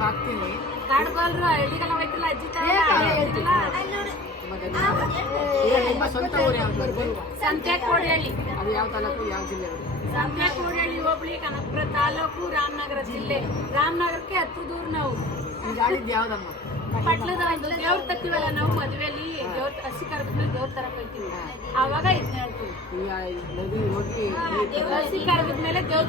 ಹಾಕ್ತೀನಿ ನಿಮ್ಮ ಸ್ವಂತ ಊರು ಯಾವ್ದು ಸಂತೆ ಅದು ಯಾವ ತಾಲೂಕು ಯಾವ ಜಿಲ್ಲೆ ಹೋಬಳಿ ಕನಕಪುರ ತಾಲೂಕು ರಾಮನಗರ ಜಿಲ್ಲೆ ರಾಮನಗರಕ್ಕೆ ಹತ್ತು ದೂರ ನಾವು ಈಗ ಆಡಿದ್ದು ಯಾವ್ದಮ್ಮ ಪಟ್ಲದ ಒಂದು ದೇವ್ರ ತತ್ತೀವಲ್ಲ ನಾವು ಮದುವೆಯಲ್ಲಿ ದೇವ್ರ ಹಸಿ ಕರ್ಬಿಟ್ಟು ದೇವ್ರ ತರ ಹೋಗ್ತೀವಿ ಅವಾಗ ಇದನ್ನ ಹೇಳ್ತೀವಿ ನದಿ ಹೋಗಿ ಹಸಿ ಕರ್ಬಿದ್ಮೇಲೆ ದೇವ್ರ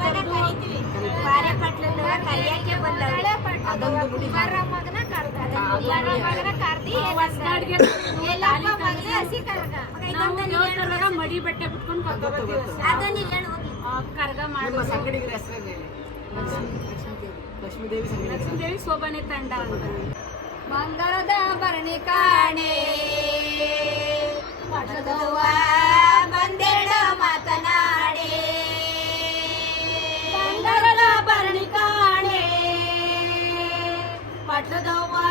ಮಡಿ ಬಟ್ಟೆ ಬಿಟ್ಕೊಂಡು ಕರ್ಕೊಂಡ್ ಬರ್ತೀವಿ ಆ, ಕರ್ಗ ನಿಮ್ಮ ಮಾಡಿ ಸಂಗಡಿಗರ ಹೆಸರೇನು ಲಕ್ಷ್ಮೀ ದೇವಿ ಸಂಗಡಿಗರ ದೇವಿ ಶೋಭನೆ ತಂಡ ಅಂತ. ಮಂಗಳದ ಭರಣಿ ಕಾಣೆ ಮಂಗಳದ ಭರಣಿ ಕಾಣೆ ಪಟ್ಟದವ್ವ